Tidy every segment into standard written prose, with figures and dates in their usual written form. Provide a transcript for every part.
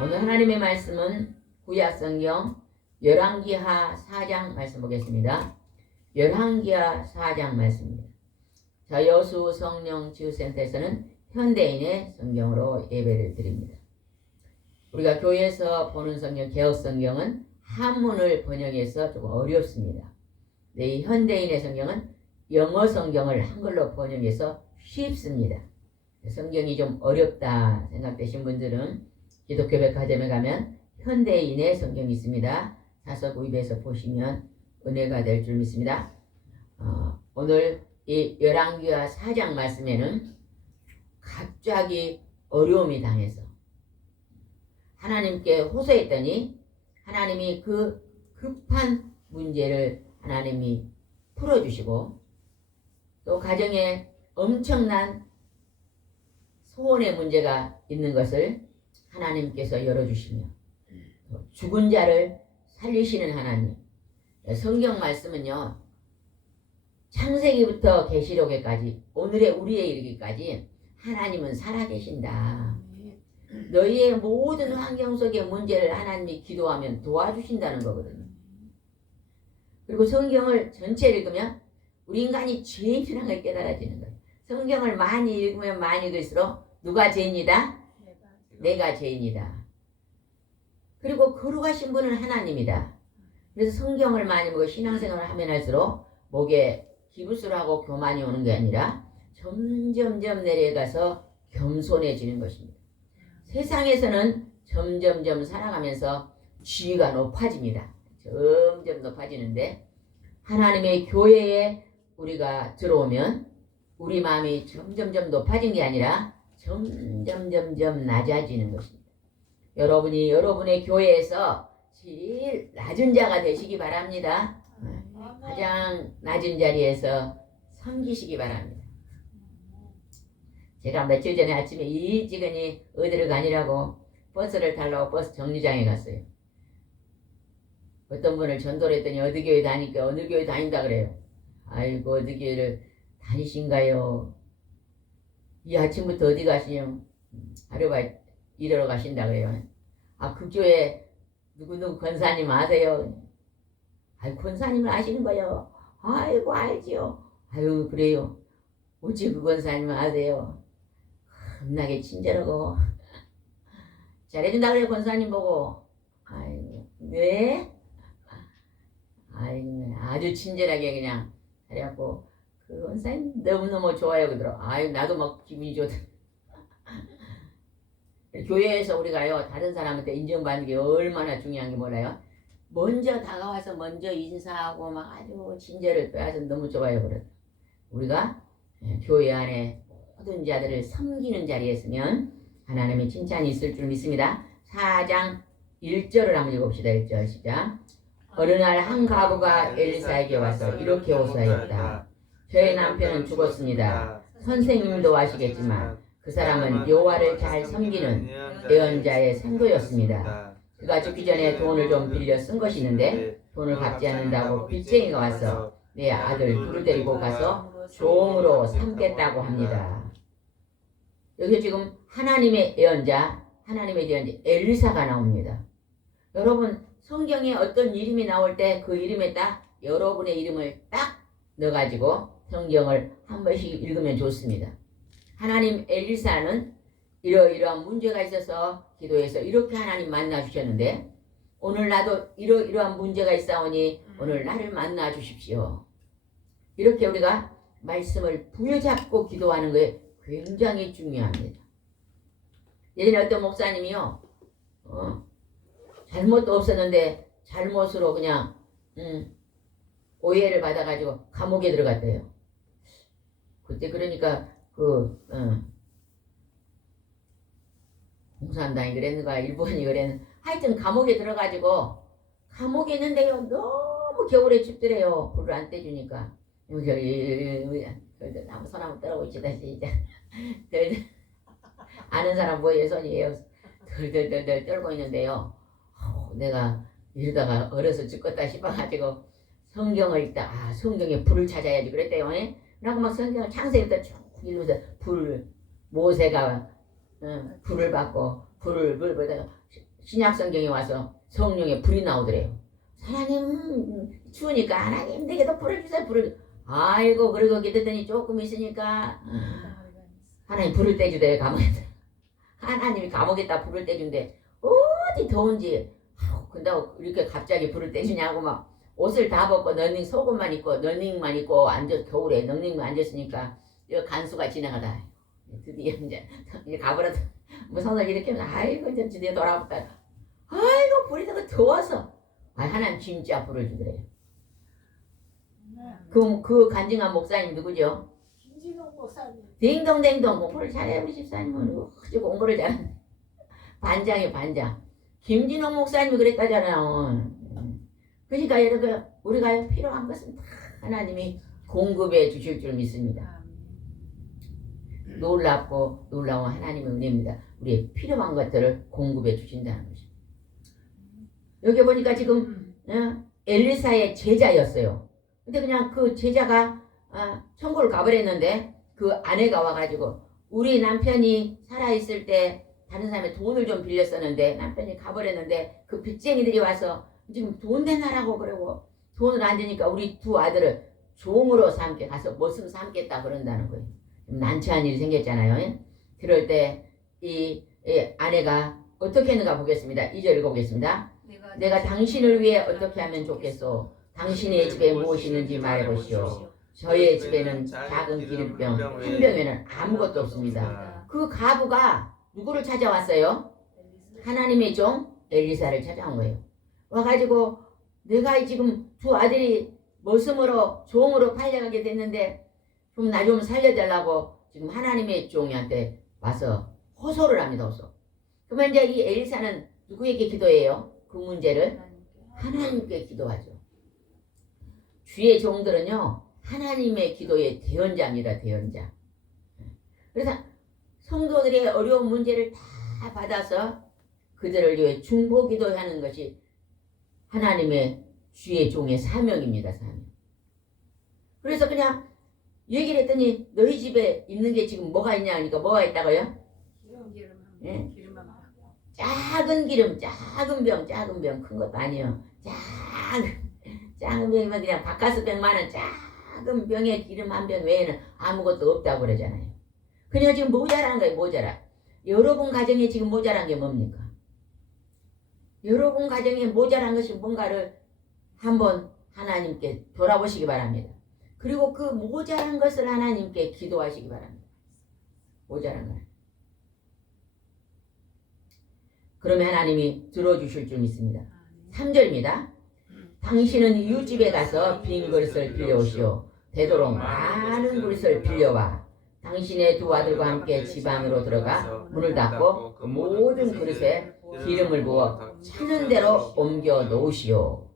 하나님의 말씀은 구약성경 열왕기하 4장 말씀 보겠습니다. 열왕기하 4장 말씀입니다. 자, 여수 성령 치유센터에서는 현대인의 성경으로 예배를 드립니다. 우리가 교회에서 보는 성경, 개혁성경은 한문을 번역해서 조금 어렵습니다. 이 현대인의 성경은 영어 성경을 한글로 번역해서 쉽습니다. 성경이 좀 어렵다 생각되신 분들은 기독교 백화점에 가면 현대인의 성경이 있습니다. 사서 구입해서 보시면 은혜가 될 줄 믿습니다. 오늘 이 열왕기하 4장 말씀에는 갑자기 어려움이 당해서 하나님께 호소했더니 하나님이 그 급한 문제를 하나님이 풀어주시고 또 가정에 엄청난 소원의 문제가 있는 것을 하나님께서 열어주시며 죽은 자를 살리시는 하나님. 성경 말씀은요, 창세기부터 계시록에까지 오늘의 우리에 이르기까지 하나님은 살아계신다. 너희의 모든 환경 속의 문제를 하나님이 기도하면 도와주신다는 거거든요. 그리고 성경을 전체 읽으면 우리 인간이 죄인이라는 걸 깨달아지는 거예요. 성경을 많이 읽으면 많이 읽을수록 누가 죄인이다? 내가 죄인이다. 그리고 거룩하신 분은 하나님이다. 그래서 성경을 많이 보고 신앙생활을 하면 할수록 목에 기부스하고 교만이 오는 게 아니라 점점점 내려가서 겸손해지는 것입니다. 세상에서는 점점점 살아가면서 지위가 높아집니다. 점점 높아지는데 하나님의 교회에 우리가 들어오면 우리 마음이 점점점 높아진 게 아니라 점점점점 낮아지는 것입니다. 여러분이 여러분의 교회에서 제일 낮은 자가 되시기 바랍니다. 가장 낮은 자리에서 섬기시기 바랍니다. 제가 며칠 전에 아침에 일찍이 어디를 가니라고 버스를 타려고 버스 정류장에 갔어요. 어떤 분을 전도를 했더니 어디 교회 다니까 어느 교회 다닌다 그래요. 아이고 어디 교회를 다니신가요? 이 아침부터 어디 가시요? 하루가 일하러 가신다 그래요. 아, 그 교회 누구누구 권사님 아세요? 아이, 권사님을 아시는 거요? 아이고 알지요. 아유 그래요. 어찌 그 권사님을 아세요? 겁나게 친절하고 잘해준다 그래요. 권사님 보고. 아이고 네? 아이고 아주 친절하게 그냥 해갖고 그 권사님 너무너무 좋아요 그러더라고. 아유 나도 막 기분이 좋다. 교회에서 우리가요 다른 사람한테 인정받는 게 얼마나 중요한 게 몰라요. 먼저 다가와서 먼저 인사하고 막 아주 친절을 빼앗아서 너무 좋아요 그래. 우리가 교회 안에 모든 자들을 섬기는 자리에 있으면 하나님의 칭찬이 있을 줄 믿습니다. 4장 1절을 한번 읽어봅시다. 1절 시작. 어느 날 한 과부가 엘리사에게 와서 이렇게 호소하였다. 저의 남편은 죽었습니다. 선생님도 아시겠지만 그 사람은 여호와를 잘 섬기는 예언자의 생도였습니다. 그가 죽기 전에 돈을 좀 빌려 쓴 것이 있는데 돈을 갚지 않는다고 빚쟁이가 와서 내 아들 둘을 데리고 가서 종으로 삼겠다고 합니다. 여기 지금 하나님의 예언자 엘리사가 나옵니다. 여러분 성경에 어떤 이름이 나올 때 그 이름에 딱 여러분의 이름을 딱 넣어가지고 성경을 한 번씩 읽으면 좋습니다. 하나님 엘리사는 이러이러한 문제가 있어서 기도해서 이렇게 하나님 만나 주셨는데 오늘 나도 이러이러한 문제가 있사오니 오늘 나를 만나 주십시오. 이렇게 우리가 말씀을 부여잡고 기도하는 게 굉장히 중요합니다. 예전에 어떤 목사님이요 잘못도 없었는데 잘못으로 그냥 오해를 받아가지고 감옥에 들어갔대요. 그때 그러니까 공산당이 그랬는가 일본이 그랬는가 하여튼 감옥에 들어가지고 감옥에 있는데요 너무 겨울에 춥더래요. 불을 안 떼주니까 나무 소나무 떨어고 있다 진짜 아는 사람 뭐예요 손이에요 덜덜덜덜 떨고 있는데요. 내가 이러다가 얼어서 죽겠다 싶어가지고 성경을 읽다 성경에 불을 찾아야지 그랬대요. 라고 막 성경을 창세기부터 쭉 읽으면서 모세가 불을 받고 불을 보다가 신약 성경에 와서 성령에 불이 나오더래요. 하나님 추우니까 하나님 내게도 불을 주세요. 불을 아이고 그러고 기도했더니 조금 있으니까 하나님 불을 떼주대요. 감옥에다 하나님이 감옥에다 불을 떼준대. 어디 더운지 근데 이렇게 갑자기 불을 떼주냐고 막 옷을 다 벗고 속옷만 입고 러닝만 입고 겨울에 러닝만 앉았으니까 간수가 지나가다 드디어 이제 가버렸다. 뭐 손을 이렇게 하면 아이고 이제 드디어 돌아왔다. 아이고 불이 너무 더워서 하나님 진짜 불을 주더래요. 그 간증한 목사님 누구죠? 김진홍 목사님. 딩동댕동 공부를 잘해 우리 집사님은 아주 공부를 잘하는 반장이에요 반장. 김진홍 목사님이 그랬다잖아요. 그러니까 여러분 우리가 필요한 것은 다 하나님이 공급해 주실 줄 믿습니다. 놀랍고 놀라운 하나님의 은혜입니다. 우리의 필요한 것들을 공급해 주신다는 것입니다. 여기 보니까 지금 엘리사의 제자였어요. 근데 그냥 그 제자가 천국을 가버렸는데 그 아내가 와가지고 우리 남편이 살아있을 때 다른 사람의 돈을 좀 빌렸었는데 남편이 가버렸는데 그 빚쟁이들이 와서 지금 돈 내놔라고 그러고 돈을 안 주니까 우리 두 아들을 종으로 삼게 가서 머슴 삼겠다 그런다는 거예요. 난처한 일이 생겼잖아요. 그럴 때 이 아내가 어떻게 했는가 보겠습니다. 2절 읽어보겠습니다. 내가 당신을 위해 어떻게 하면 좋겠소? 당신의 집에 무엇이 있는지 말해보시오. 저의 집에는 작은 기름병 한 병에는 아무것도 없습니다. 그 가부가 누구를 찾아왔어요? 하나님의 종 엘리사를 찾아온 거예요. 와가지고 내가 지금 두 아들이 머슴으로 종으로 팔려가게 됐는데 좀 나 좀 살려달라고 지금 하나님의 종이한테 와서 호소를 합니다. 호소. 그러면 이제 이 엘리사는 누구에게 기도해요? 그 문제를 하나님께 기도하죠. 주의 종들은요 하나님의 기도의 대언자입니다. 대언자. 그래서 성도들의 어려운 문제를 다 받아서 그들을 위해 중보 기도하는 것이 하나님의 주의 종의 사명입니다. 사명. 그래서 그냥 얘기를 했더니 너희 집에 있는 게 지금 뭐가 있냐 하니까 뭐가 있다고요? 예? 작은 기름, 작은 병, 큰 것도 아니에요. 작은 병이면 그냥 바카스병만은 작은 병에 기름 한 병 외에는 아무것도 없다고 그러잖아요. 그냥 지금 모자란 거예요. 모자라. 여러분 가정에 지금 모자란 게 뭡니까? 여러분 가정에 모자란 것이 뭔가를 한번 하나님께 돌아보시기 바랍니다. 그리고 그 모자란 것을 하나님께 기도하시기 바랍니다. 모자란 것. 그러면 하나님이 들어주실 줄 믿습니다. 3절입니다. 당신은 이웃집에 가서 빈 그릇을 빌려오시오. 되도록 많은 그릇을 빌려와 당신의 두 아들과 함께 집 안으로 들어가 문을 닫고 그 모든 그릇에 기름을 부어 차는 대로 옮겨 놓으시오.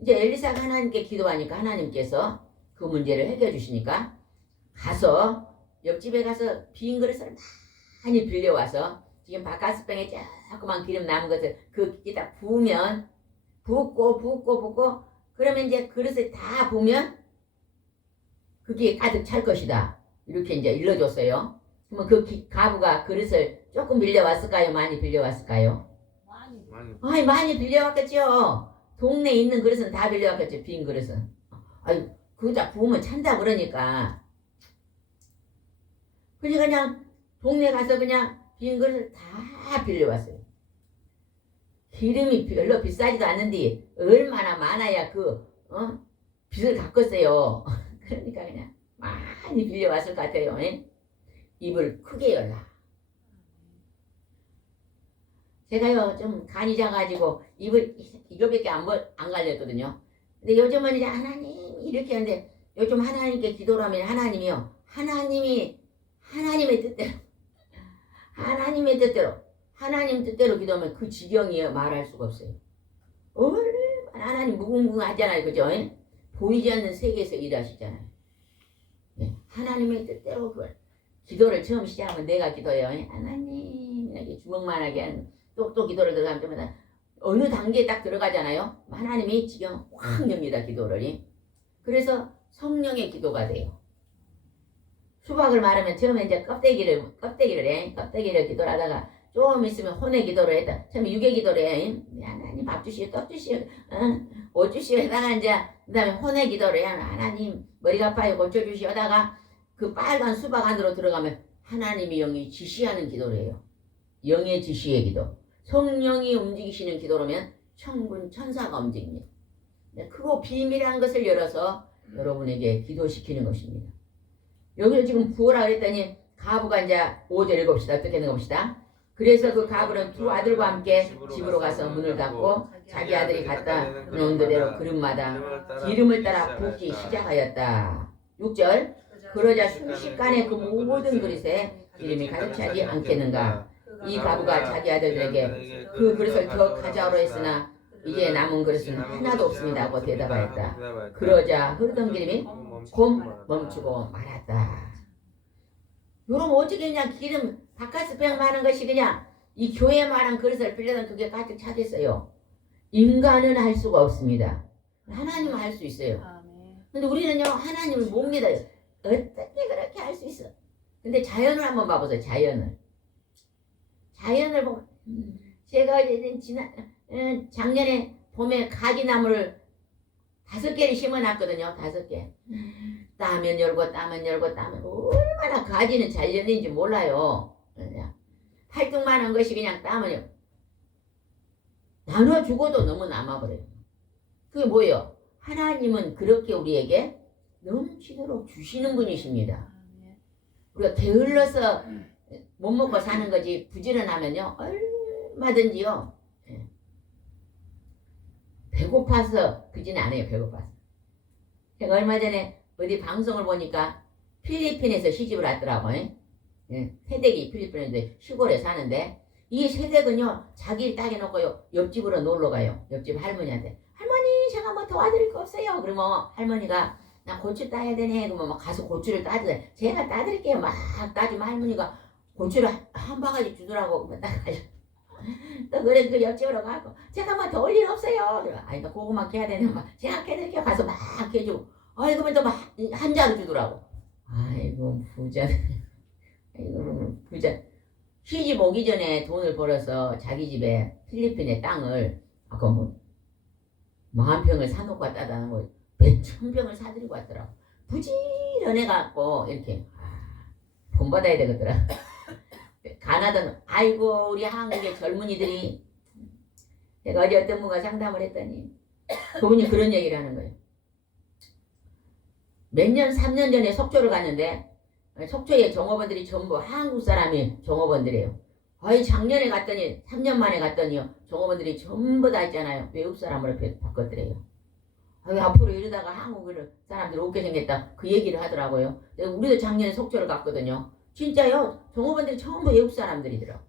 이제 엘리사가 하나님께 기도하니까 하나님께서 그 문제를 해결해 주시니까 가서 옆집에 가서 빈 그릇을 많이 빌려와서 지금 바카스병에 조그만 기름 남은 것을 그 이따 부으면 붓고 그러면 이제 그릇을 다 보면 그게 가득 찰 것이다. 이렇게 이제 일러줬어요. 그러면 그 가부가 그릇을 조금 빌려왔을까요? 많이 빌려왔을까요? 아이, 많이 빌려왔겠죠. 동네에 있는 그릇은 다 빌려왔겠죠. 빈 그릇은. 아이, 그다 부으면 찬다 그러니까. 그냥 동네 가서 그냥 빈 그릇을 다 빌려왔어요. 기름이 별로 비싸지도 않는데 얼마나 많아야 빚을 갚겠어요. 그러니까 그냥 많이 빌려왔을 것 같아요. 입을 크게 열라. 제가요 좀 간이 작아가지고 입을 이거밖에 안 갈렸거든요. 근데 요즘은 이제 하나님 이렇게 하는데 요즘 하나님께 기도를 하면 하나님이요. 하나님의 뜻대로 기도하면 그 지경이에요. 말할 수가 없어요. 얼마나 하나님 무궁무궁하잖아요. 그죠? 보이지 않는 세계에서 일하시잖아요. 하나님의 뜻대로 기도를 처음 시작하면 내가 기도해요. 하나님 이렇게 주먹만하게 하는 또 기도를 들어가면 좀 어느 단계에 딱 들어가잖아요. 하나님이 지경 확 엽니다. 기도를. 그래서 성령의 기도가 돼요. 수박을 말하면 처음에 이제 껍데기를 기도를 하다가 좀 있으면 혼의 기도를 했다. 처음에 육의 기도를 해. 하나님 밥 주시오, 떡 주시오, 옷 주시오 하다가 이제 그 다음에 혼의 기도를 해. 하나님 머리가 아파요, 고쳐주시오 하다가 그 빨간 수박 안으로 들어가면 하나님이 영이 지시하는 기도를 해요. 영의 지시의 기도. 성령이 움직이시는 기도라면 천군 천사가 움직입니다. 크고 비밀한 것을 열어서 여러분에게 기도시키는 것입니다. 여기서 지금 부어라 그랬더니 가부가 이제 5절 읽읍시다. 어떻게 읽는 봅시다. 그래서 그 가부는 두 아들과 함께 집으로 가서 문을 닫고 자기 아들이 갖다 놓은 대로 그릇마다 기름을 따라 붓기 시작하였다. 6절 그러자 순식간에 그 모든 그릇에 기름이 가득 차지 않겠는가. 이 가부가 자기 아들들에게 그 그릇을 더 가져오라 했으나 이제 남은 그릇은 하나도 없습니다 하고 대답하였다. 그러자 흐르던 기름이 곧 멈추고 말았다. 여러분 어떻게 그냥 기름 바카스병 많은 것이 그냥 이 교회 말한 그릇을 빌려다 그게 가득 차겠어요. 인간은 할 수가 없습니다. 하나님은 할 수 있어요. 근데 우리는요 하나님을 못 믿어요. 어떻게 그렇게 할 수 있어? 근데 자연을 한번 봐보세요. 자연을 보면 제가 작년에 봄에 가지나무를 5개를 심어놨거든요. 5개. 따면 열고 얼마나 가지는 잘 열리는지 몰라요. 그냥 팔뚝만한 것이 그냥 따면 나눠 죽어도 너무 남아버려요. 그게 뭐예요? 하나님은 그렇게 우리에게 넘치도록 주시는 분이십니다. 우리가 게을러서 못 먹고 사는 거지 부지런하면요 얼마든지요 배고파서 그지는 않아요. 배고파서. 제가 얼마 전에 어디 방송을 보니까 필리핀에서 시집을 왔더라고요. 새댁이 필리핀인데 시골에 사는데 이 새댁은요 자기 딸 해놓고요 옆집으로 놀러 가요. 옆집 할머니한테 할머니 제가 뭐 도와드릴 거 없어요. 그러면 할머니가 나 고추 따야 되네. 그러면 막 가서 고추를 따주세요. 제가 따드릴게요. 막 따주면 할머니가 고추를 한 바가지 주더라고. 또 그래 그 옆집으로 가고 제가 뭐 더 올 일 없어요. 아니 나 고구마 캐야 되네. 막 제가 캐드릴게요. 가서 막 캐주고 그러면 또 막 한 자루 주더라고. 아이고 부자. 아이고 부자. 시집 오기 전에 돈을 벌어서 자기 집에 필리핀의 땅을 아까 뭐 한 평을 사놓고 왔다는 거 몇천 평을 사들이고 왔더라고. 부지런해갖고 이렇게 본받아야 되겠더라. 가나다는 아이고 우리 한국의 젊은이들이 제가 어제 어떤 분과 상담을 했더니 그분이 그런 얘기를 하는 거예요. 몇 년 3년 전에 속초를 갔는데 속초의 종업원들이 전부 한국 사람이 종업원들이에요. 거의 작년에 갔더니 3년 만에 갔더니요 종업원들이 전부 다 있잖아요. 외국 사람으로 바꿨더래요. 앞으로 이러다가 한국 사람들 오게 생겼다 그 얘기를 하더라고요. 우리도 작년에 속초를 갔거든요. 진짜요 종업원들이 전부 외국 사람들이더라고.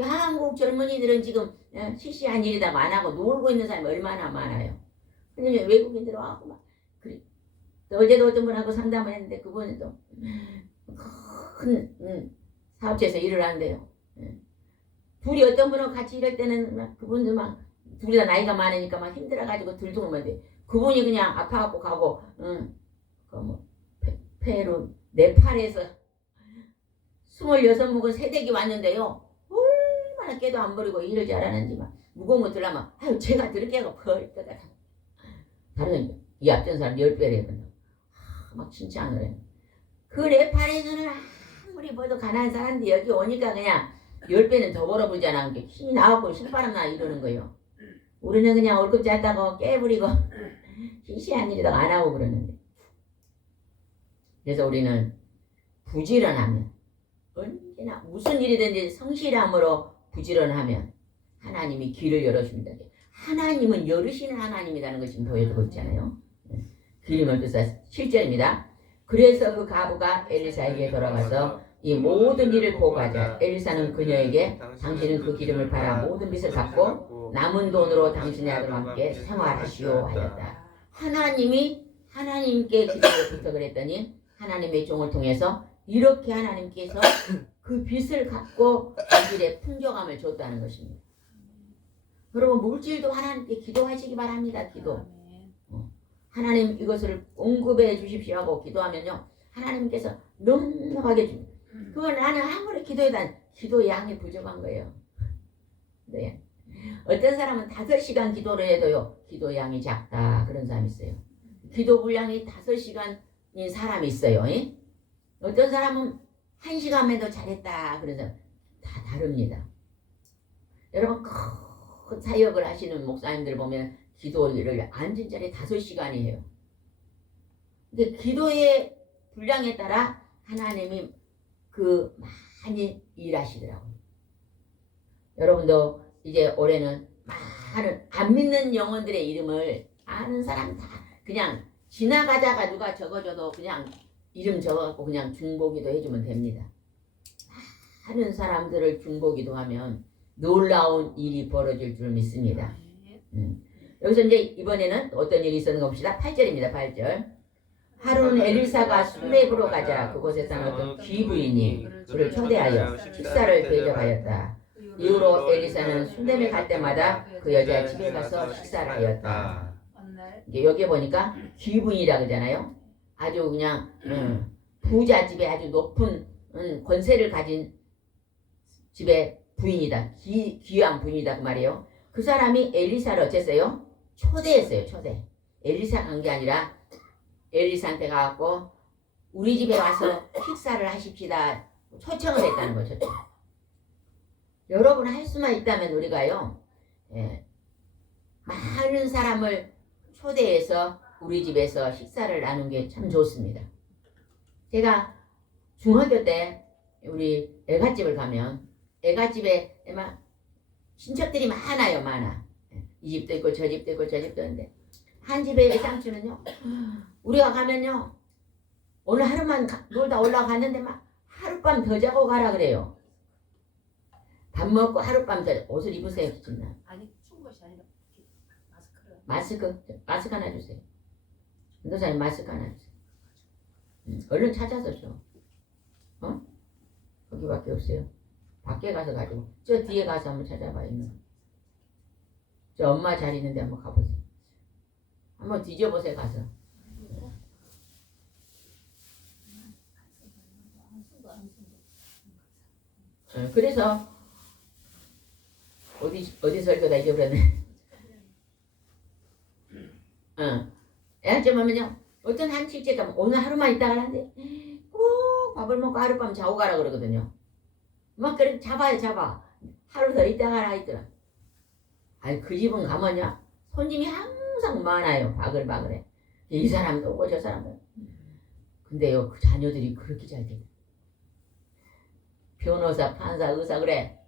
한국 젊은이들은 지금 시시한 일이다 안 하고 놀고 있는 사람이 얼마나 많아요. 근데 외국인들 와갖고 막 그래. 어제도 어떤 분하고 상담을 했는데 그분은 또 큰 사업체에서 일을 한대요. 둘이 어떤 분하고 같이 일할 때는 막 그분도 막 둘이 다 나이가 많으니까 막 힘들어가지고 들통만 돼. 그분이 그냥 아파갖고 가고, 그뭐 페루 네팔에서 26묵은 새댁이 왔는데요. 얼마나 깨도 안 버리고 일을 잘하는지만 무거운 거 들라면 아유 제가 들게요. 벌떡 다른 이 앞전 사람 10배를 해본다. 막 칭찬을 해. 그 네팔에서는 아무리 벌도 가난한 사람인데 여기 오니까 그냥 10배는 더 벌어보잖아. 힘이 나갖고 신바람 나 이러는 거예요. 우리는 그냥 월급 짰다고 깨부리고 시시한 일도 안 하고 그러는데. 그래서 우리는 부지런하면 언제나 무슨 일이든지 성실함으로 부지런하면 하나님이 길을 열어줍니다. 하나님은 열으시는 하나님이라는 걸 지금 보여주고 있잖아요. 길임을 뜻하 실제입니다. 그래서 그 과부가 엘리사에게 돌아가서 이 모든 일을 보고하자. 엘리사는 그녀에게 당신은 그 기름을 팔아 모든 빚을 갚고 남은 돈으로 당신의 아들과 함께 생활하시오 하였다. 하나님이 하나님께 기도를 부탁을 했더니 하나님의 종을 통해서 이렇게 하나님께서 그 빚을 갚고 자기의 풍족함을 줬다는 것입니다. 여러분 물질도 하나님께 기도하시기 바랍니다. 기도. 하나님 이것을 공급해 주십시오 하고 기도하면요. 하나님께서 넉넉하게 줍니다. 그건 나는 아무리 기도해도 기도 양이 부족한 거예요. 네. 어떤 사람은 5시간 기도를 해도요. 기도 양이 작다. 그런 사람이 있어요. 기도 분량이 5시간인 사람이 있어요. 예? 어떤 사람은 1시간 해도 잘했다. 그런 사람 다 다릅니다. 여러분 큰 사역을 하시는 목사님들 보면 기도를 앉은 자리에 5시간이에요. 근데 기도의 분량에 따라 하나님이 그 많이 일하시더라고요. 여러분도 이제 올해는 많은 안 믿는 영혼들의 이름을 아는 사람 다 그냥 지나가다가 누가 적어줘도 그냥 이름 적어갖고 그냥 중보기도 해주면 됩니다. 많은 사람들을 중보기도 하면 놀라운 일이 벌어질 줄 믿습니다. 여기서 이제 이번에는 어떤 일이 있었는가 봅시다. 8절입니다. 8절. 하루는 엘리사가 수렙으로 가자. 그곳에 사는 어떤 귀부인이 그를 초대하여 식사를 대접하였다. 이후로 엘리사는 수렙에 갈 때마다 그 여자 집에 가서 식사를 하였다. 여기 보니까 귀부인이라 그러잖아요. 아주 그냥 부자 집에 아주 높은 권세를 가진 집의 부인이다. 귀한 부인이다 그 말이에요. 그 사람이 엘리사를 어쨌어요? 초대했어요. 초대. 엘리사 간 게 아니라 엘리사한테 가갖고 우리 집에 와서 식사를 하십시다. 초청을 했다는 거죠. 초청. 여러분 할 수만 있다면 우리가요. 많은 사람을 초대해서 우리 집에서 식사를 나눈 게 참 좋습니다. 제가 중학교 때 우리 애갓집을 가면 애갓집에 막 친척들이 많아요. 많아. 이 집도 있고 저 집도 있고 저 집도 있는데 한 집의 외삼촌은요. 우리가 가면요. 오늘 하루만 놀다 올라갔는데 막 하룻밤 더 자고 가라 그래요. 밥 먹고 하룻밤 더 옷을 입으세요. 기침나. 아니 추운 것이 아니라 마스크를. 마스크 하나 주세요. 전도사님 마스크 하나 주세요. 얼른 찾아서 줘. 거기밖에 없어요. 밖에 가서 가지고 저 뒤에 가서 한번 찾아봐 있는 거. 저 엄마 자리 있는데 한번 가보세요. 한번 뒤져보세요 가서. 그래서 어디 설교다 잊어버렸네. 애한테 보면요. 어떤 한 칠제가 오늘 하루만 있다가 하는데 꼭 밥을 먹고 하룻밤 자고 가라 그러거든요. 막 그래 잡아 하루 더 있다가 가라 있더라. 아니 그 집은 가면요 손님이 항상 많아요. 바글바글해. 이 사람도 오고 저 사람도. 근데요 그 자녀들이 그렇게 잘 돼. 변호사, 판사, 의사 그래.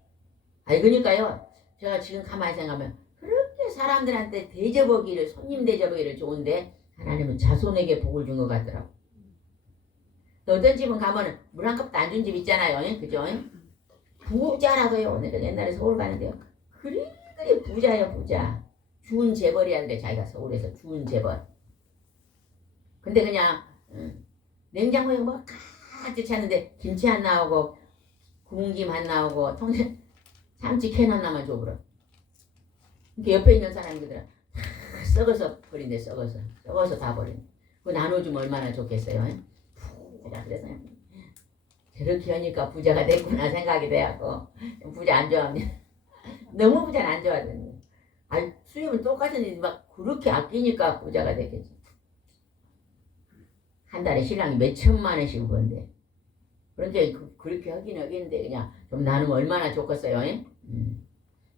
아니 그러니까요 제가 지금 가만히 생각하면 그렇게 사람들한테 대접하기를 손님 대접하기를 좋은데 하나님은 자손에게 복을 준 것 같더라고. 또 어떤 집은 가면은 물 한 컵도 안 준 집 있잖아요. 그죠? 부자라고요. 내가 옛날에 서울 가는데요. 그리 부자예요 부자. 준 재벌이라는데 자기가 서울에서 준 재벌. 근데 그냥 냉장고에 뭐 가득 찼는데 김치 안 나오고 구운김 안 나오고 참치 캔 하나만 줘버려. 그 옆에 있는 사람들은 다 썩어서 버린대. 썩어서 다 버린대. 그 나눠주면 얼마나 좋겠어요. 그래서 저렇게 하니까 부자가 됐구나 생각이 돼갖고 부자 안 좋아합니다. 너무 부자는 안 좋아하거든요. 아니 수입은 똑같은데 막 그렇게 아끼니까 부자가 됐겠지. 한 달에 신랑이 몇 천만 원씩 버는데 그런데 그렇게 하긴 하겠는데 그냥 좀 나누면 얼마나 좋겠어요.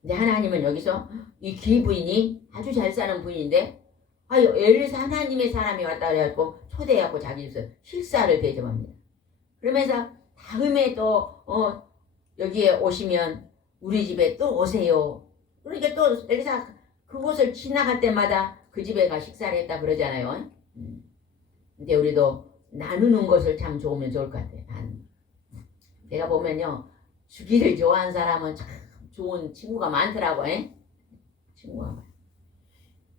근데 하나님은 여기서 이 귀부인이 아주 잘 사는 부인인데 아유 엘리사 하나님의 사람이 왔다 그래갖고 초대해갖고 자기 집에서 식사를 대접합니다. 그러면서 다음에 또 여기에 오시면 우리 집에 또 오세요. 그러니까 또 엘리사 그곳을 지나갈 때마다 그 집에 가 식사를 했다 그러잖아요. 근데 우리도 나누는 것을 참 좋으면 좋을 것 같아요. 내가 보면요 주기를 좋아하는 사람은 참 좋은 친구가 많더라고. 친구가 많아.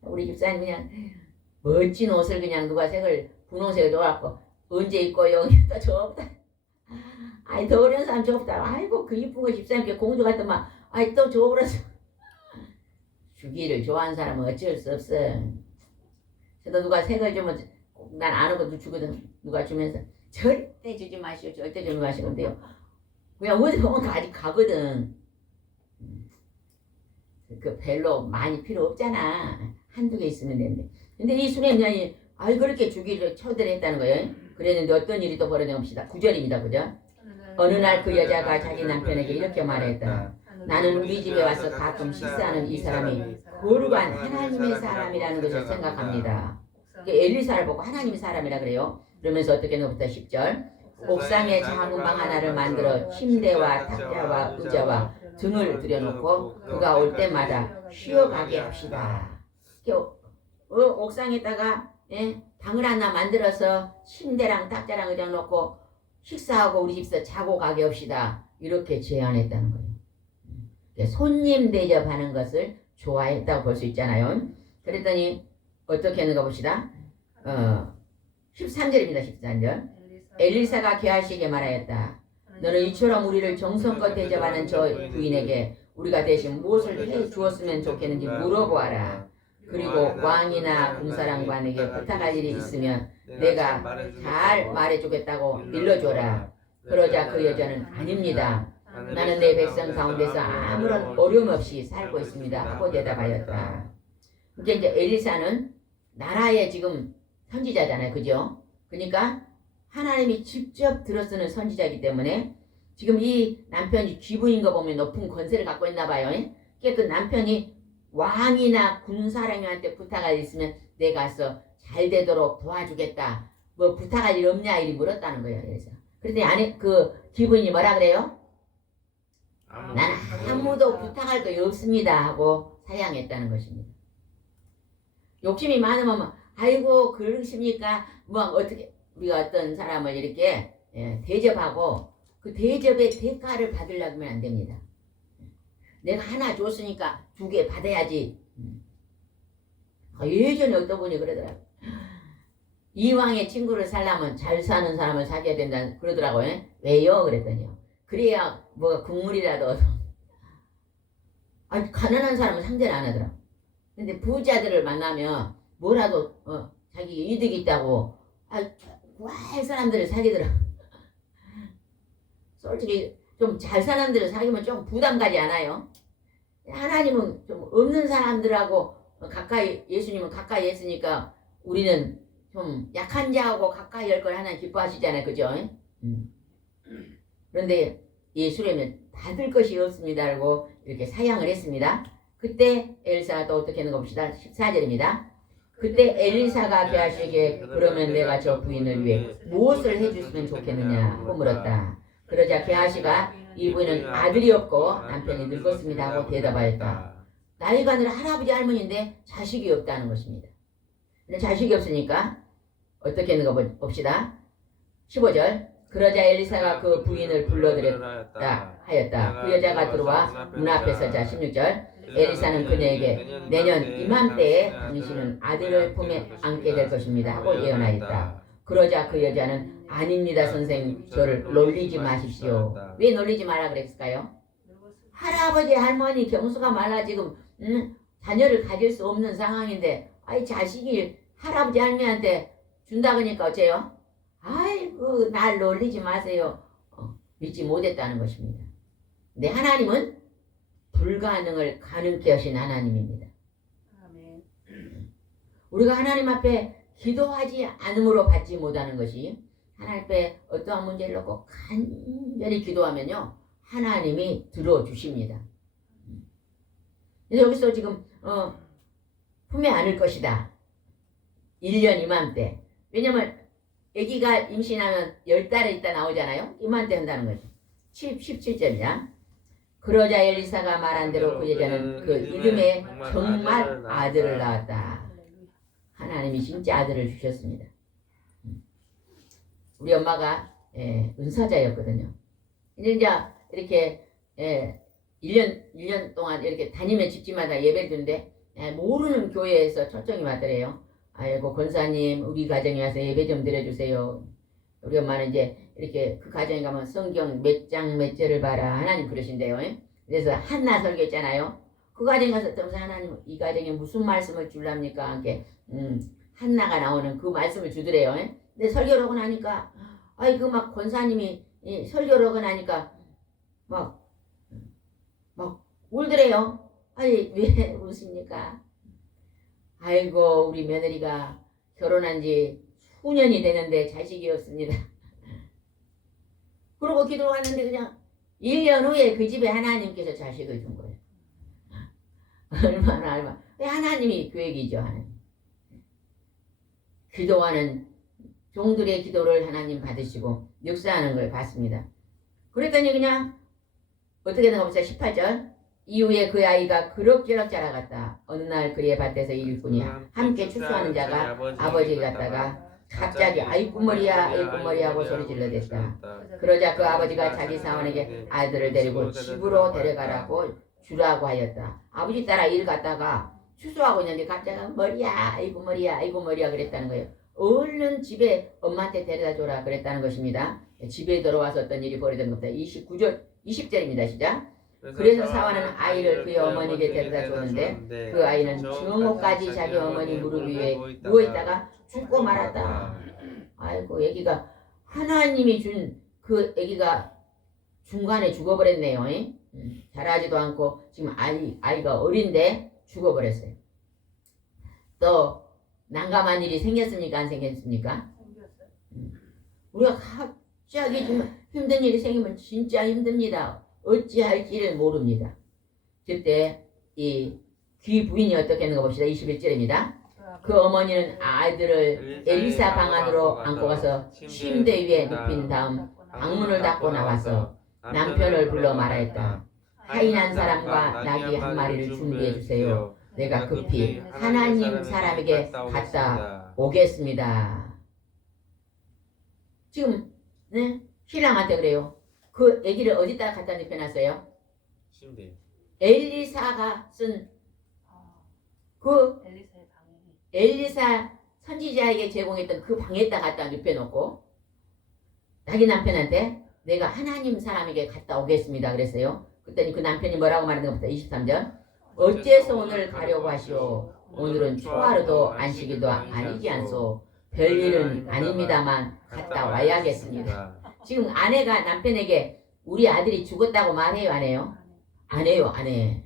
우리 집사님 그냥 멋진 옷을 그냥 누가 색을 분홍색을 줘갖고 언제 입고요? 또 좋다. 아이 더 어려운 사람 좋다. 아이고 그 이쁜 거 집사님께 공주 같더만. 아이 또 줘버렸어. 주기를 좋아하는 사람은 어쩔 수 없어. 저도 누가 색을 주면 난 아는 것도 주거든. 누가 주면서 절대 주지 마시오. 절대 주지 마시는데요. 그냥 어디 보면 아직 가거든. 그 별로 많이 필요 없잖아. 한두 개 있으면 되는데. 근데 이 수레년이 아이 그렇게 주기를 초대를 했다는 거예요. 그랬는데 어떤 일이 또 벌어져 봅시다. 9절입니다. 그죠? 어느 날 그 여자가 자기 남편에게 이렇게 말했다. 나는 우리 집에 와서 가끔 식사하는 이 사람이 거룩한 하나님의 사람이라는 것을 생각합니다. 엘리사를 보고 하나님의 사람이라 그래요. 그러면서 어떻게 넣어부터 10절 옥상에 작은 방 하나를 만들어 침대와 탁자와 의자와 등을 들여놓고 그가 올 때마다 쉬어가게 합시다. 옥상에다가 방을 하나 만들어서 침대랑 탁자랑 의자 놓고 식사하고 우리 집에서 자고 가게 합시다. 이렇게 제안했다는 거예요. 손님 대접하는 것을 좋아했다고 볼 수 있잖아요. 그랬더니 어떻게 하는가 봅시다. 13절입니다. 13절 엘리사가 게하시에게 말하였다. 너는 이처럼 우리를 정성껏 대접하는 저 부인에게 우리가 대신 무엇을 해 주었으면 좋겠는지 물어보아라. 그리고 왕이나 군사령관에게 부탁할 일이 있으면 내가 잘 말해주겠다고 일러줘라. 그러자 그 여자는 아닙니다. 나는 내 백성 가운데서 아무런 어려움 없이 살고 있습니다. 하고 대답하였다. 그러니까 이제 엘리사는 나라의 지금 선지자잖아요. 그죠? 그러니까 하나님이 직접 들어쓰는 선지자이기 때문에 지금 이 남편이 귀부인 거 보면 높은 권세를 갖고 있나 봐요. 그러니까 그 남편이 왕이나 군사령한테 부탁할 일 있으면 내가 가서 잘 되도록 도와주겠다. 뭐 부탁할 일 없냐 이리 물었다는 거예요. 그래서 그랬더니 안에 그 귀부인이 뭐라 그래요? 나는 아무도 부탁할 거 없습니다 하고 사양했다는 것입니다. 욕심이 많으면 아이고 그러십니까? 뭐 어떻게 우리가 어떤 사람을 이렇게 대접하고 그 대접의 대가를 받으려면 안 됩니다. 내가 하나 줬으니까 2개 받아야지. 예전에 어떤 분이 그러더라고요. 이왕에 친구를 살려면 잘 사는 사람을 사귀어야 된다 그러더라고요. 왜요? 그랬더니요. 그래야 뭐 국물이라도 얻어. 아니 가난한 사람은 상대를 안 하더라고. 근데 부자들을 만나면 뭐라도 자기 이득이 있다고 할 사람들을 사귀더라고. 솔직히 좀 잘 사는 사람들을 사귀면 좀 부담 가지 않아요? 하나님은 좀 없는 사람들하고 가까이 예수님은 가까이 했으니까 우리는 좀 약한 자하고 가까이 할 걸 하나님 기뻐하시잖아요. 그죠? 그런데 예수님은 받을 것이 없습니다라고 이렇게 사양을 했습니다. 그때 엘리사가 또 어떻게 하는 거 봅시다. 14절입니다. 그때 엘리사가 게하시에게 그러면 내가 저 부인을 위해 무엇을 해줬으면 좋겠느냐 하고 물었다. 그러자 게하시가 이 부인은 아들이 없고 남편이 늙었습니다 하고 대답하였다. 나이가 늘 할아버지 할머니인데 자식이 없다는 것입니다. 근데 자식이 없으니까 어떻게 하는 거 봅시다. 15절 그러자 엘리사가 그 부인을 불러들였다 하였다. 그 여자가 들어와 문 앞에 서자. 16절 엘리사는 그녀에게 내년 이맘때에 당신은 아들을 품에 안게 될 것입니다 하고 예언하였다. 그러자 그 여자는 아닙니다 선생님 저를 놀리지 마십시오. 왜 놀리지 마라 그랬을까요? 할아버지 할머니 경수가 말라 지금 자녀를 가질 수 없는 상황인데 아이 자식이 할아버지 할머니한테 준다 그러니까 어째요? 아이고 날 놀리지 마세요. 믿지 못했다는 것입니다. 근데 하나님은 불가능을 가능케 하신 하나님입니다. 아멘. 우리가 하나님 앞에 기도하지 않음으로 받지 못하는 것이 하나님 앞에 어떠한 문제를 놓고 간절히 기도하면요 하나님이 들어주십니다. 그래서 여기서 지금 품에 안을 것이다. 1년 이맘때. 왜냐면 아기가 임신하면 10달에 있다 나오잖아요. 이맘때 한다는 거죠. 17절이야. 그러자 엘리사가 말한 대로 그 여자는 그 이듬해 정말 아들을 낳았다. 하나님이 진짜 아들을 주셨습니다. 우리 엄마가 은사자였거든요. 이제 이렇게 1년 동안 이렇게 다니면 집집마다 예배를 드는데 모르는 교회에서 초청이 왔더래요. 아이고 권사님 우리 가정에 와서 예배 좀 드려주세요. 우리 엄마는 이제 이렇게 그 가정에 가면 성경 몇 장 몇 절을 봐라 하나님 그러신대요. 그래서 한나 설교했잖아요. 그 가정에 가서 또 하나님 이 가정에 무슨 말씀을 줄랍니까? 이렇게 한나가 나오는 그 말씀을 주더래요. 근데 설교를 하고 나니까 그 막 권사님이 설교를 하고 나니까 막 울더래요. 아니 왜 우십니까? 아이고 우리 며느리가 결혼한 지 수년이 되는데 자식이 없습니다. 그러고 기도를 왔는데 그냥 1년 후에 그 집에 하나님께서 자식을 준 거예요. 얼마나 하나님이 계획이죠. 하나님. 기도하는 종들의 기도를 하나님 받으시고 역사하는 걸 봤습니다. 그랬더니 그냥 어떻게 된가 봅시다. 18절 이후에 그 아이가 그럭저럭 자라갔다. 어느 날 그의 밭에서 일꾼이 함께 추수하는 자가 아버지에게 갔다가 갑자기 아이고 머리야 아이고 머리야 하고 소리 질러댔다. 그러자 그 아버지가 자기 사원에게 아들을 데리고 집으로 데려가라고 주라고 하였다. 아버지 따라 일 갔다가 추수하고 있는데 갑자기 머리야 아이고 머리야 아이고 머리야 그랬다는 거예요. 얼른 집에 엄마한테 데려다 줘라 그랬다는 것입니다. 집에 들어와서 어떤 일이 벌어진 겁니다. 20절입니다. 시작. 그래서 사원은 아이를 그의 어머니에게 데려다 줬는데 그 아이는 정오까지 자기 어머니 무릎 위에 누워있다가 죽고 말았다. 아이고 애기가 하나님이 준 그 애기가 중간에 죽어버렸네요. 자라지도 않고 지금 아이가 어린데 죽어버렸어요. 또 난감한 일이 생겼습니까? 안 생겼습니까? 우리가 갑자기 좀 힘든 일이 생기면 진짜 힘듭니다. 어찌할지를 모릅니다. 그때 이 귀 부인이 어떻게 했는가 봅시다. 21절입니다. 그 어머니는 아이들을 엘리사 방 안으로 안고 가서 침대 위에 눕힌 다음 방문을 닫고 나와서 남편을 불러 말하였다. 하인한 사람과 나귀 한 마리를 준비해 주세요. 내가 급히 하나님 사람에게 갔다 오겠습니다. 지금 신랑한테 그래요. 그 아기를 어디다 갖다 눕혀놨어요? 침대. 엘리사가 쓴 그 엘리사 선지자에게 제공했던 그 방에다 갖다 눕혀놓고 자기 남편한테 내가 하나님 사람에게 갔다 오겠습니다 그랬어요. 그랬더니 그 남편이 뭐라고 말하는 것보다 23절 어째서 오늘 가려고 하시오. 오늘은 초하루도 안식일도 아니지 않소. 별일은 아닙니다만 갔다 와야겠습니다. 지금 아내가 남편에게 우리 아들이 죽었다고 말해요 안 해요? 안 해요 안 해.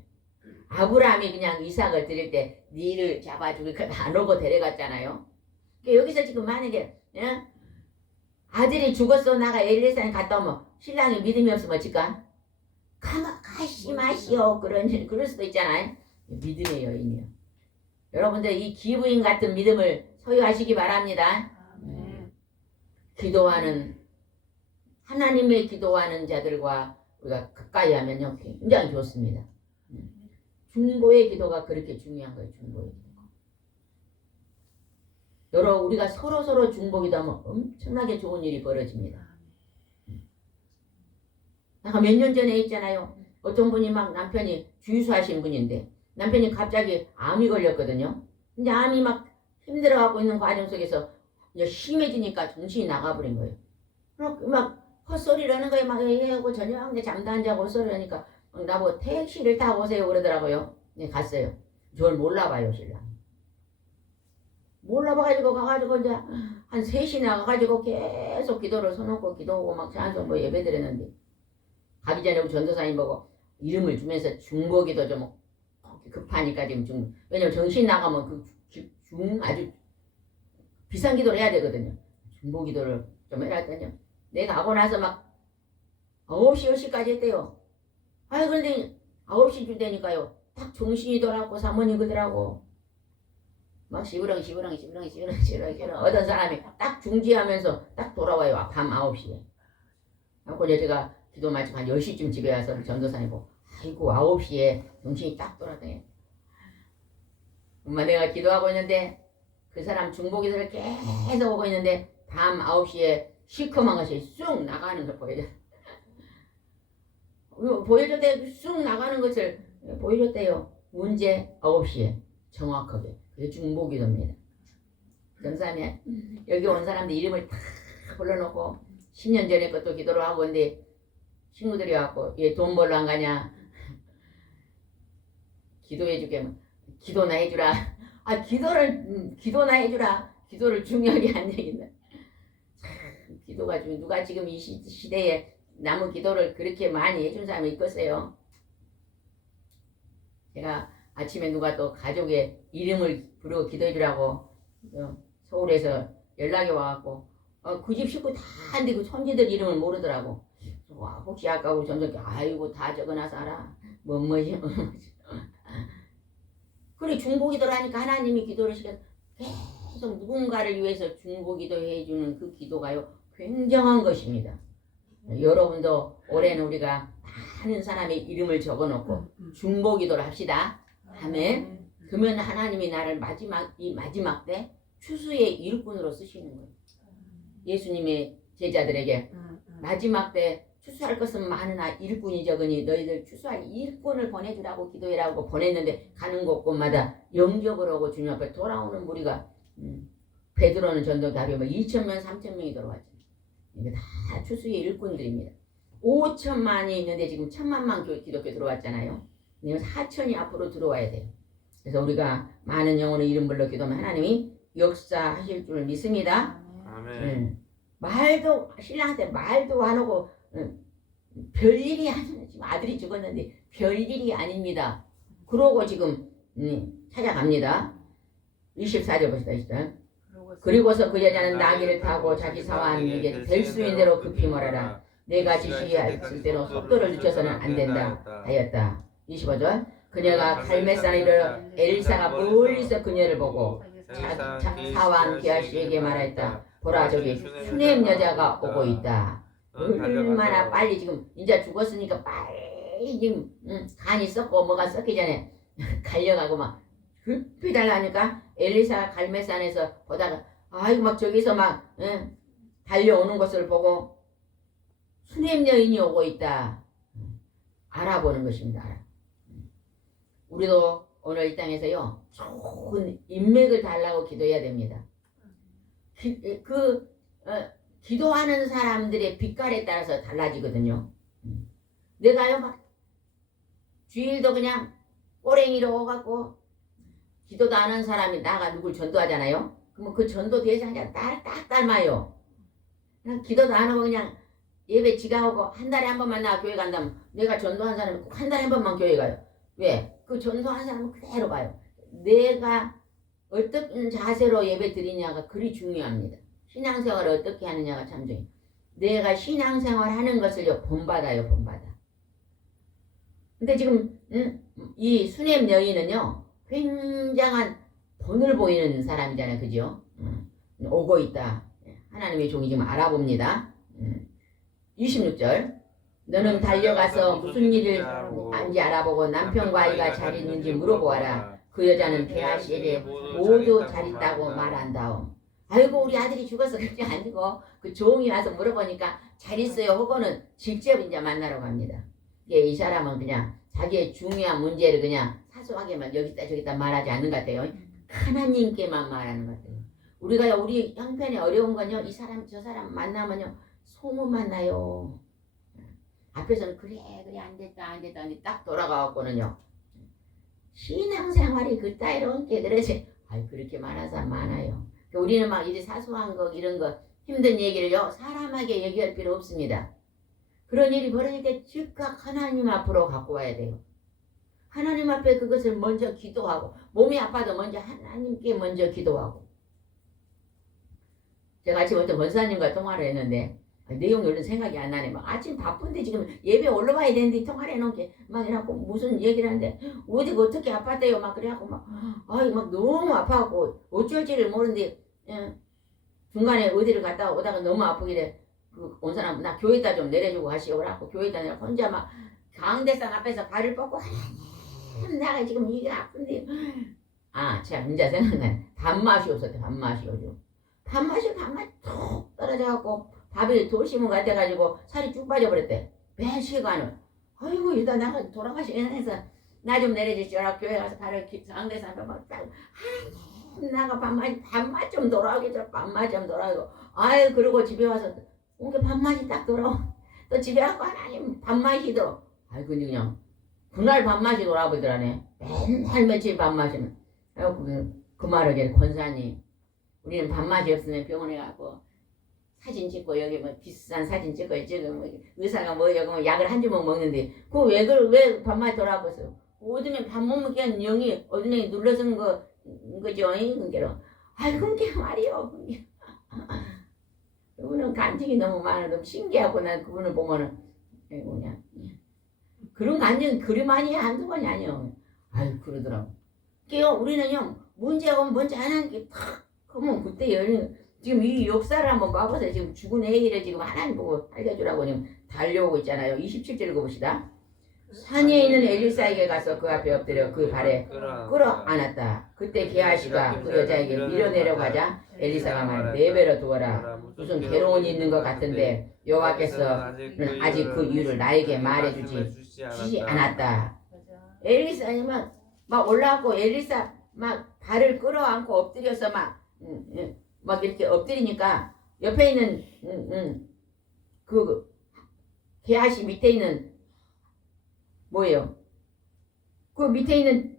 아브라함이 그냥 이삭을 드릴 때 니를 잡아주고 안 오고 데려갔잖아요. 그러니까 여기서 지금 만약에 아들이 죽었어 나가 엘리사에 갔다 오면 신랑이 믿음이 없으면 어쩔까? 가시 마시오 그럴 수도 있잖아요. 믿음의 여인이요. 여러분들 이 기부인 같은 믿음을 소유하시기 바랍니다. 기도하는 하나님의 기도하는 자들과 우리가 가까이 하면요 굉장히 좋습니다. 중보의 기도가 그렇게 중요한 거예요. 중보의 기도. 여러분 우리가 서로 중보 기도하면 엄청나게 좋은 일이 벌어집니다. 아까 몇 년 전에 있잖아요. 어떤 분이 막 남편이 주유소하신 분인데 남편이 갑자기 암이 걸렸거든요. 근데 암이 막 힘들어하고 있는 과정 속에서 이제 심해지니까 정신이 나가버린 거예요. 막 헛소리를 하는 거예요. 막 얘기하고 저녁에 잠도 안 자고 헛소리를 하니까 나보고 택시를 타고 오세요 그러더라고요. 네, 갔어요. 저를 몰라봐요 신랑. 몰라봐가지고 가가지고 이제 한 3시나 가가지고 계속 기도를 서놓고 기도하고 막 찬송 뭐 예배 드렸는데 가기 전에 우리 전도사님 보고 이름을 주면서 중보기도 좀 급하니까 지금 왜냐면 정신 나가면 아주 비싼 기도를 해야 되거든요. 중보기도를 좀 해라 했더니 내가 하고 나서 막 9시 10시까지 했대요. 아이 그런데 9시쯤 되니까요 딱 정신이 돌아왔고 사모님 그러더라고 막 시부렁 어떤 사람이 딱 중지하면서 딱 돌아와요 밤 9시에. 그래서 이제 제가 기도 마치고 한 10시쯤 집에 와서 전도사님 보고 아이고 9시에 정신이 딱 돌아더니 엄마 내가 기도하고 있는데 그 사람 중보기도를 계속 오고 있는데 밤 9시에 시커먼 것이 쑥 나가는 걸 보여줘. 보여줬대. 쑥 나가는 것을 보여줬대요. 문제 9시에 정확하게. 그게 중보기도입니다. 전사님 여기 온 사람들 이름을 다 불러놓고 10년 전에 것도 기도를 하고 있는데 친구들이 와갖고 얘 돈 벌러 안 가냐 기도해주게 기도나 해주라. 아 기도나 해주라. 기도를 중요하게 한 얘기인데 기도가 중요. 누가 지금 이 시대에 남은 기도를 그렇게 많이 해준 사람이 있겠어요? 제가 아침에 누가 또 가족의 이름을 부르고 기도해주라고 서울에서 연락이 와갖고 그 집 식구 다 한데 그 손지들 이름을 모르더라고. 와 혹시 아까 우리 전석이 아이고 다 적어놔서 알아. 뭐뭐지 그래 중보기도라니까 하나님이 기도를 시켜서 계속 누군가를 위해서 중보기도 해주는 그 기도가요 굉장한 것입니다. 여러분도 올해는 우리가 많은 사람의 이름을 적어놓고 중보기도를 합시다. 아멘. 그러면 하나님이 나를 이 마지막 때 추수의 일꾼으로 쓰시는 거예요. 예수님의 제자들에게 마지막 때 추수할 것은 많으나 일꾼이 적으니 너희들 추수할 일꾼을 보내주라고 기도해라고 보냈는데 가는 곳곳마다 영접을 하고 주님 앞에 돌아오는 무리가 베드로는 전도 다리에 2,000명 3,000명이 돌아왔죠. 이게 다 추수의 일꾼들입니다. 5천만이 있는데 지금 1,000만만 기독교 들어왔잖아요. 4천이 앞으로 들어와야 돼요. 그래서 우리가 많은 영혼의 이름 불러 기도하면 하나님이 역사하실 줄 믿습니다. 아멘. 말도 신랑한테 말도 안 하고 별일이 아니에요. 지금 아들이 죽었는데 별일이 아닙니다. 그러고 지금 찾아갑니다. 24절 봅시다. 그리고서 그 여자는 나귀를 타고 자기 사환에게 될 수 있는 대로 급히 몰아라. 내가 지시했을 때는 속도를 늦춰서는 안 된다 하였다. 25절 그녀가 갈멜산에 이르러 엘리사가 멀리서 그녀를 보고 사환 게하시에게 말하였다. 보라 저기 슈넴 여자가 오고 있다. 얼마나 빨리 지금 이제 죽었으니까 빨리 지금 간이 썩고 뭐가 썩기 전에 갈려가고 막 급히 달라니까 엘리사가 갈멜산에서 보다가 아이고 막 저기서 막 달려오는 것을 보고 슈넴 여인이 오고 있다. 알아보는 것입니다. 우리도 오늘 이 땅에서요 좋은 인맥을 달라고 기도해야 됩니다. 기도하는 사람들의 빛깔에 따라서 달라지거든요. 내가요 막 주일도 그냥 꼬랭이로 오갖고 기도도 안 하는 사람이 나가 누굴 전도하잖아요. 그러면 그 전도 대상자 딱 닮아요. 그냥 기도도 안 하고 그냥 예배 지가 오고 한 달에 한 번만 나 교회 간다면 내가 전도한 사람이 꼭 한 달에 한 번만 교회 가요. 왜? 그 전도한 사람은 그대로 가요. 내가 어떤 자세로 예배 드리냐가 그리 중요합니다. 신앙생활을 어떻게 하느냐가 참 중요해요. 내가 신앙생활 하는 것을요 본받아요. 본받아. 근데 지금 이 수넴 여인은요 굉장한 본을 보이는 사람이잖아요. 그죠? 오고 있다. 하나님의 종이 지금 알아봅니다. 26절 너는 달려가서 무슨 일을 한지 알아보고 남편과 아이가 잘 있는지 물어보아라. 그 여자는 게하시에게 모두 잘 있다고 말한다오. 아이고 우리 아들이 죽어서 그게 아니고 그 종이 와서 물어보니까 잘 있어요. 혹은 직접 이제 만나러 갑니다. 이 사람은 그냥 자기의 중요한 문제를 그냥 사소하게만 여기다 저기다 말하지 않는 것 같아요. 하나님께만 말하는 것 같아요. 우리가 우리 형편에 어려운 건요 이 사람 저 사람 만나면요 소문만 나요. 앞에서는 그래 안 됐다 딱 돌아가갖고는요 신앙생활이 그따위로 게 그러지. 아이 그렇게 많은 사람 많아요. 우리는 막 이제 사소한 거 이런 거 힘든 얘기를요 사람에게 얘기할 필요 없습니다. 그런 일이 벌어질 때 즉각 하나님 앞으로 갖고 와야 돼요. 하나님 앞에 그것을 먼저 기도하고 몸이 아파도 먼저 하나님께 먼저 기도하고. 제가 아침 어떤 권사님과 통화를 했는데 내용이 얼른 생각이 안 나네. 막 아침 바쁜데 지금 예배 올라가야 되는데 통화를 해놓게 막 이래갖고 무슨 얘기를 하는데 어디가 어떻게 아팠대요 막 그래갖고 막 아이 막 너무 아파갖고 어쩔지를 모르는데 중간에 어디를 갔다 오다가 너무 아프길래 그 온 사람 나 교회에다 좀 내려주고 가시오 그래갖고 교회에다 내가 혼자 막 강대상 앞에서 발을 뻗고 내가 지금 이게 아픈데 참 이제 생각나네. 밥맛이 없었대. 밥맛이 요즘 밥맛이 툭 떨어져갖고 밥이 돌심은 같아가지고 살이 쭉 빠져버렸대. 매 시간을. 아이고 일단 나가 돌아가시긴 해서 나 좀 내려주시라 교회 가서 발을 강대상 앞에 막 딱 나가 밥맛 좀 돌아오겠죠. 밥맛 좀 돌아오고 아유 그러고 집에 와서 온게 밥맛이 딱 돌아오. 또 집에 와서 하나님 밥맛이 들어. 아이 그냥 그날 밥맛이 돌아보더라네. 맨날 며칠 밥맛이면. 그 말을 걔 권사님 우리는 밥맛이 없으면 병원에 가고 사진 찍고 여기 뭐 비싼 사진 찍고 지금 뭐 의사가 뭐 여기 뭐 약을 한 주먹 먹는데 그거 왜 밥맛이 돌아보세요? 어두면 밥 못 먹게 영이 어두면 눌러서는 거죠. 그게로 아이 그게 말이요. 그게 그분은 간증이 너무 많아. 너무 신기하고 난 그분을 보면은 그냥 그런 간증 그리 많이 한두 번이 아니요. 아유 그러더라고. 그게요 우리는요 문제가 오면 먼저 하나님께 탁 그러면 그때 열린 지금 이 역사를 한번 봐보세요. 지금 죽은 애를 지금 하나님 보고 알려주라고 지금 달려오고 있잖아요. 27절 읽어봅시다. 산에 있는 엘리사에게 가서 그 앞에 엎드려 그 발에 끌어안았다. 그때 게하시가 그 여자에게 밀어내려가자 엘리사가 말해 네 배로 두어라. 무슨 괴로움이 있는 것 같은데 여호와께서는 아직 그 이유를 나에게 말해주지 않았다. 엘리사님은 막 올라왔고 엘리사 막 발을 끌어안고 엎드려서 막 이렇게 엎드리니까 옆에 있는 그 게하시 밑에 있는 뭐예요? 그 밑에 있는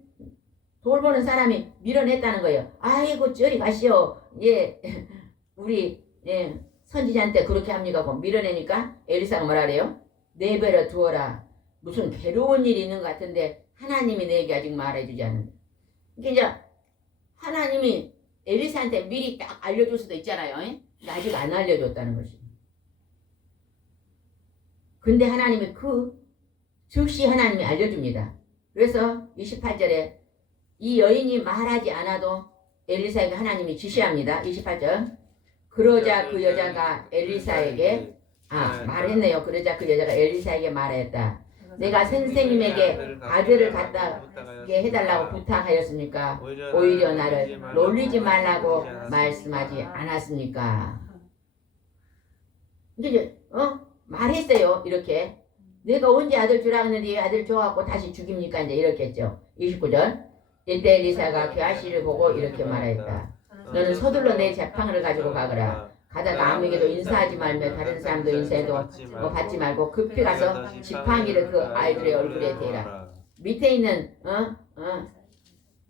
돌보는 사람이 밀어냈다는 거예요. 아이고 저리 가시오. 예, 우리 선지자한테 그렇게 합니까? 하고 밀어내니까 엘리사가 뭐라 그래요? 네 배로 두어라. 무슨 괴로운 일이 있는 것 같은데 하나님이 내게 아직 말해주지 않는다. 그러니까 이제 하나님이 엘리사한테 미리 딱 알려줄 수도 있잖아요. 근데 아직 안 알려줬다는 것이. 근데 하나님이 즉시 하나님이 알려줍니다. 그래서 28절에 이 여인이 말하지 않아도 엘리사에게 하나님이 지시합니다. 28절. 그러자 그 여자가 엘리사에게 말했네요. 그러자 그 여자가 엘리사에게 말했다. 내가 선생님에게 아들을 갖다게 해달라고 부탁하였습니까? 오히려 나를 놀리지 말라고 말씀하지 않았습니까? 이제 말했어요. 이렇게 내가 언제 아들 주라 했는데 아들 줘갖고 다시 죽입니까? 이제 이렇게 했죠. 29절. 이때 엘리사가 게하시를 보고 이렇게 말했다. 너는 서둘러 내 재판을 가지고 가거라. 가다가 아무에게도 인사하지 말며 다른 사람도 인사해도 받지 말고 급히 가서 지팡이를 그 아이들의 얼굴에 대라. 밑에 있는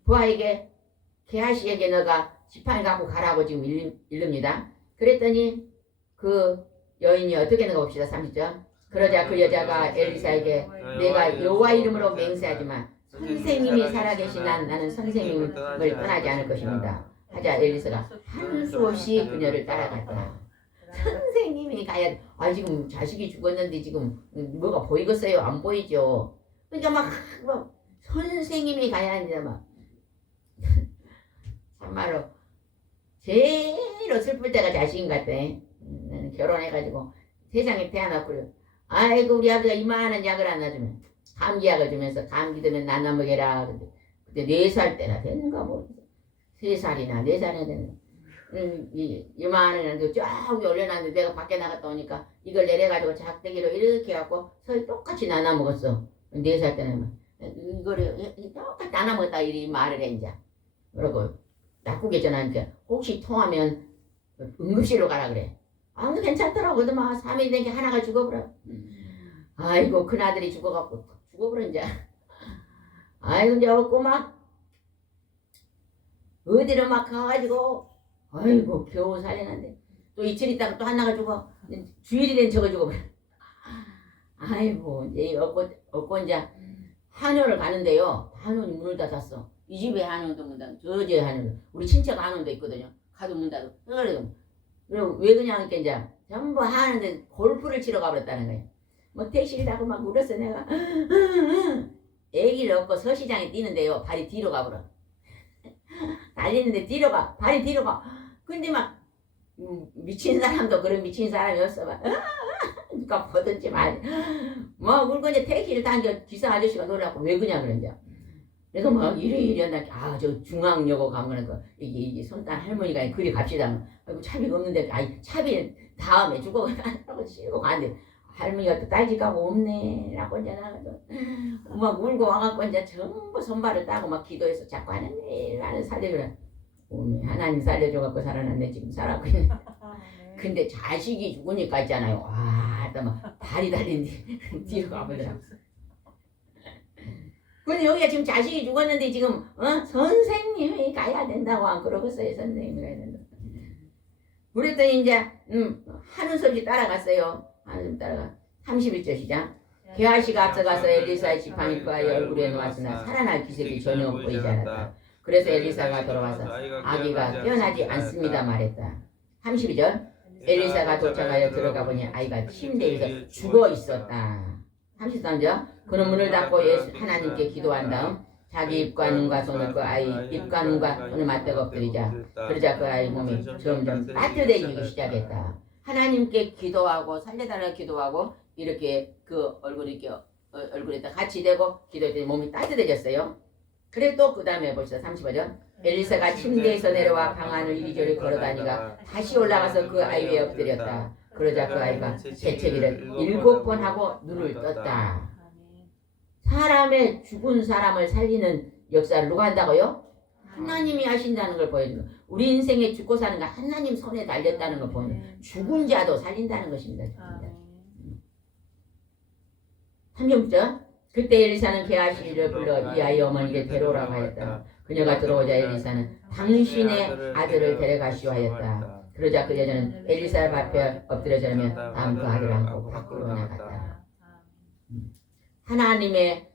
부하에게 게하시에게 너가 지팡이 갖고 가라고 지금 이릅니다. 그랬더니 그 여인이 어떻게 했는가 봅시다. 30절. 그러자 그 여자가 엘리사에게 내가 여호와 이름으로 맹세하지만 선생님이 살아계신 나는 선생님을 떠나지 않을 것입니다. 하자 엘리사가 한 수 없이 그녀를 따라갔다. 선생님이 가야 지금 자식이 죽었는데 지금 뭐가 보이겠어요? 안 보이죠. 그러니까 막 선생님이 가야 한다 막. 참말로 제일 슬플 때가 자식인 것 같아. 나는 결혼해가지고 세상에 태어났고 아이고 우리 아버지가 이만한 약을 안 놔주면 감기약을 주면서 감기 들면 나눠 먹여라. 그때 4살 때나 됐는가 뭐 3살이나 4살이나 됐는가 이만한 그 쫙 올려놨는데 내가 밖에 나갔다 오니까 이걸 내려가지고 작대기로 이렇게 해갖고 서로 똑같이 나눠 먹었어. 4살 때는 이거를 똑같이 나눠 먹었다 이리 말을 해 이제. 그러고 낙국에 전화하니까 혹시 통하면 응급실로 가라 그래. 괜찮더라고. 그동안 3일 된 게 하나가 죽어버려. 아이고 큰아들이 죽어갖고 죽어버려 이제. 아이고 이제 없고 막 어디로 막 가가지고 아이고 겨우 살려놨는데 또 이틀 있다가 또 하나가 죽어 주일이 된 저거 죽어. 아이고 이제 없고 이제 한원을 가는데요. 한원이 문을 닫았어. 이 집에 한원도 문 닫고 저 집에 한원 우리 친척 한원도 있거든요. 가도 문 닫고 그리고 왜 그냥 이제 전부 하는데 골프를 치러 가버렸다는 거예요. 뭐 택시를 타고 막 울었어 내가. 애기를 업고 서시장에 뛰는데요. 발이 뒤로 가버려. 달리는데 뒤로 가. 발이 뒤로 가. 근데 막 미친 사람도 그런 미친 사람이 없어. 막 누가 보든지 말. 뭐 울고 이제 택시를 탄게 기사 아저씨가 놀라고 왜 그냐 그런지. 그래서 막 이리 한다. 저 중앙역으로 가면은 이게 손딸 할머니가 그리 갑시다. 아이고 차비가 없는데 차비 다음에 주고 하고 씌우고 가는데 할머니가 또 딸집 가고 없네 라고 이제 나가서 막 울고 와갖고 이제 전부 손발을 따고 막 기도해서 자꾸 하나님 나를 살려주라. 하나님 살려줘갖고 살아났네 지금 살아고 있네. 근데 자식이 죽으니까 있잖아요. 와, 막 발이 달린 뒤로 가버리더라고. 근데 여기가 지금 자식이 죽었는데 지금 선생님이 가야 된다고 안 그러겠어요. 선생님이 가야 된다. 그랬더니 이제 하는 섭씨 따라갔어요. 하는 따라가 31절 시작. 게하시가 앞서가서 엘리사의 지팡이 그의 얼굴에 놓았으나 살아날 기색이 전혀 보이지 않았다. 그래서 엘리사가 돌아와서 아기가 깨어나지 않습니다 말했다. 32절 엘리사가 도착하여 들어가 보니 아이가 침대에서 죽어 있었다. 33절 그는 문을 닫고 하나님께 기도한 다음 자기 입과 눈과 손을 그 아이 입과 눈과 손을 맞대고 엎드리자 그러자 그 아이 몸이 점점 따뜻해지기 시작했다. 하나님께 기도하고 살려달라고 기도하고 이렇게 그 얼굴에다 같이 대고 기도했더니 몸이 따뜻해졌어요. 그래 또 그 다음에 벌써 35절 엘리사가 침대에서 내려와 방 안을 이리저리 걸어다니가 다시 올라가서 그 아이 위에 엎드렸다. 그러자 그 아이가 재채기를 7번 하고 눈을 떴다. 사람의 죽은 사람을 살리는 역사를 누가 한다고요? 하나님이 하신다는 걸 보여주는 우리 인생에 죽고 사는 거 하나님 손에 달렸다는 걸 보여주는 죽은 자도 살린다는 것입니다. 36절 그때 엘리사는 게하시를 불러 이 아이 어머니에게 데려오라고 하였다. 그녀가 들어오자 엘리사는 당신의 아들을 데려가시오 하였다. 그러자 그 여자는 엘리사 앞에 엎드려 절하며 다음 그 아들을 안고 밖으로 나갔다. 하나님의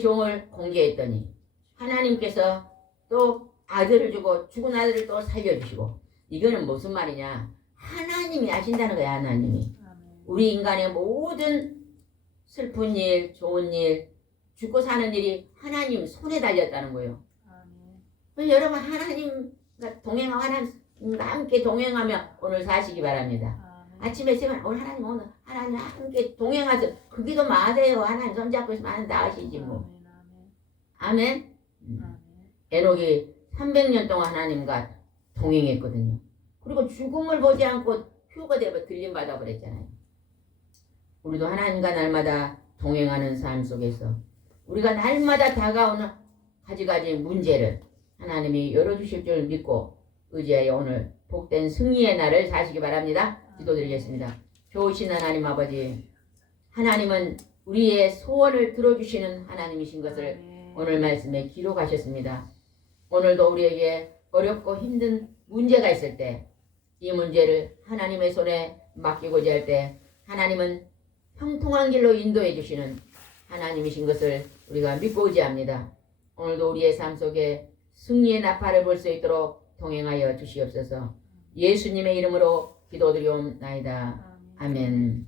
종을 공개했더니 하나님께서 또 아들을 주고 죽은 아들을 또 살려주시고 이거는 무슨 말이냐 하나님이 하신다는 거야. 하나님이 우리 인간의 모든 슬픈 일 좋은 일 죽고 사는 일이 하나님 손에 달렸다는 거예요. 여러분 하나님과 동행하고 하나님과 함께 동행하며 오늘 사시기 바랍니다. 아침에 세면 오늘 하나님 함께 동행하세요. 그 기도 마세요. 하나님 손잡고 있으면 나으시지 뭐. 아멘. 에녹이 300년 동안 하나님과 동행했거든요. 그리고 죽음을 보지 않고 휴가 되어 들림받아 버렸잖아요. 우리도 하나님과 날마다 동행하는 삶 속에서 우리가 날마다 다가오는 가지가지 문제를 하나님이 열어주실 줄 믿고 의지하여 오늘 복된 승리의 날을 사시기 바랍니다. 기도드리겠습니다. 좋으신 하나님 아버지, 하나님은 우리의 소원을 들어주시는 하나님이신 것을 오늘 말씀에 기록하셨습니다. 오늘도 우리에게 어렵고 힘든 문제가 있을 때 이 문제를 하나님의 손에 맡기고자 할 때 하나님은 형통한 길로 인도해 주시는 하나님이신 것을 우리가 믿고 의지합니다. 오늘도 우리의 삶 속에 승리의 나팔을 볼 수 있도록 동행하여 주시옵소서. 예수님의 이름으로 기도드리옵나이다. 아멘.